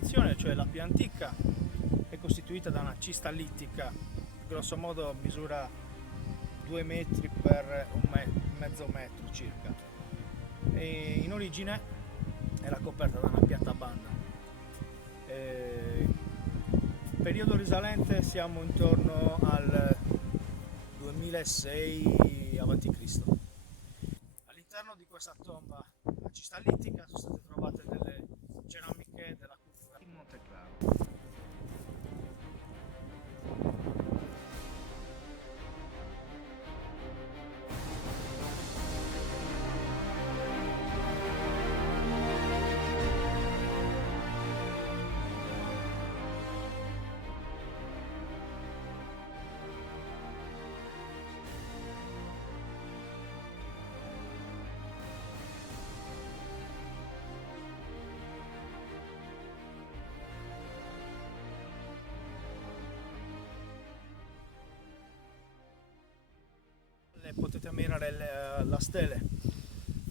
sezione, cioè la più antica, è costituita da una cistallittica, grosso modo misura 2 metri per mezzo metro circa, e in origine era coperta da una piattabanna. Periodo risalente siamo intorno al 2006 a.C. All'interno di questa tomba cistallittica sono state trovate delle ceramiche della cultura in Monte Claro. Potete ammirare la stele.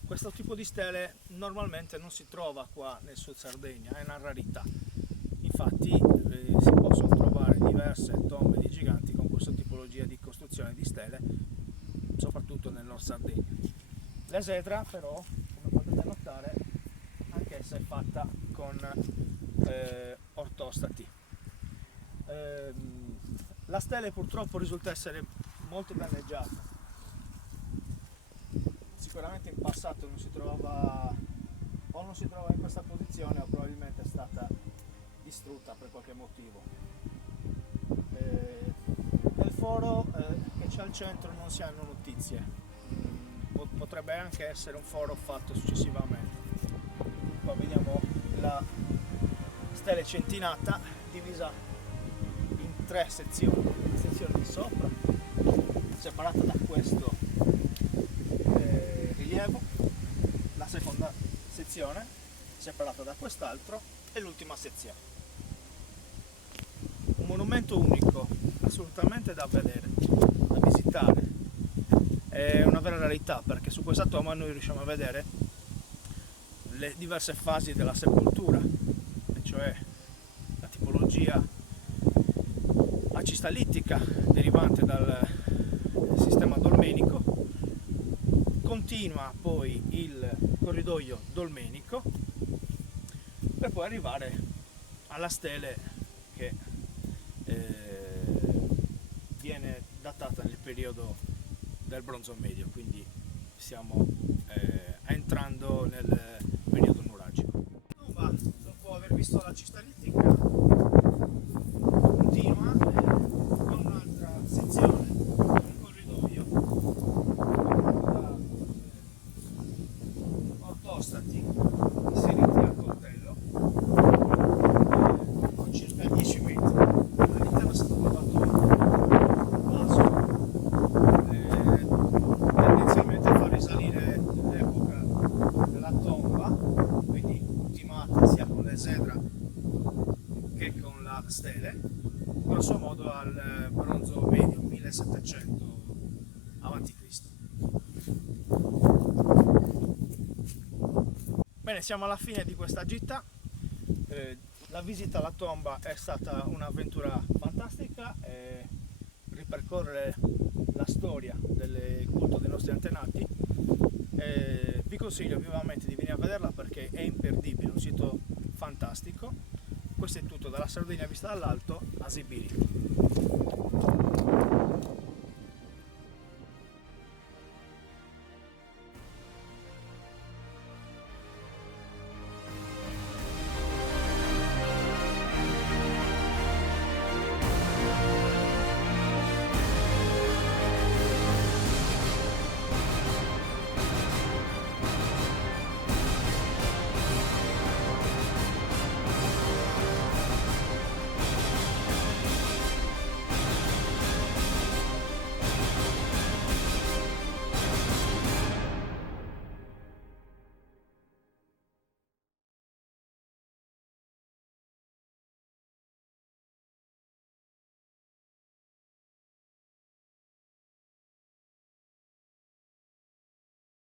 Questo tipo di stele normalmente non si trova qua nel Sud Sardegna, è una rarità. Infatti si possono trovare diverse tombe di giganti con questa tipologia di costruzione di stele, soprattutto nel Nord Sardegna. L'esedra però, come potete notare, anch'essa è fatta con ortostati. La stele purtroppo risulta essere molto danneggiata. Sicuramente in passato non si trova in questa posizione, o probabilmente è stata distrutta per qualche motivo. Del foro che c'è al centro non si hanno notizie, potrebbe anche essere un foro fatto successivamente. Qua vediamo la stele centinata divisa in 3 sezioni, la sezione di sopra separata da questo rilievo, la seconda sezione separata da quest'altro e l'ultima sezione. Un monumento unico, assolutamente da vedere, da visitare. È una vera rarità perché su questa tomba noi riusciamo a vedere le diverse fasi della sepoltura, cioè la tipologia acistallittica derivante dal sistema dolmenico. Continua poi il corridoio dolmenico per poi arrivare alla stele che viene datata nel periodo del Bronzo Medio, quindi stiamo entrando nel periodo nuragico. Dopo aver visto la cistallittica, continua con un'altra sezione, un corridoio ortostati inseriti a coltello con circa 10 metri. All'interno è stato trovato un vaso, tendenzialmente fa risalire l'epoca della tomba, quindi ultimata sia con l'esedra che con la stele, grosso modo al Bronzo Medio, 1700 a.C. Bene, siamo alla fine di questa gita. La visita alla tomba è stata un'avventura fantastica, ripercorrere la storia del culto dei nostri antenati. Vi consiglio vivamente di venire a vederla perché è imperdibile, un sito fantastico. Questo è tutto dalla Sardegna vista dall'alto a Sibili.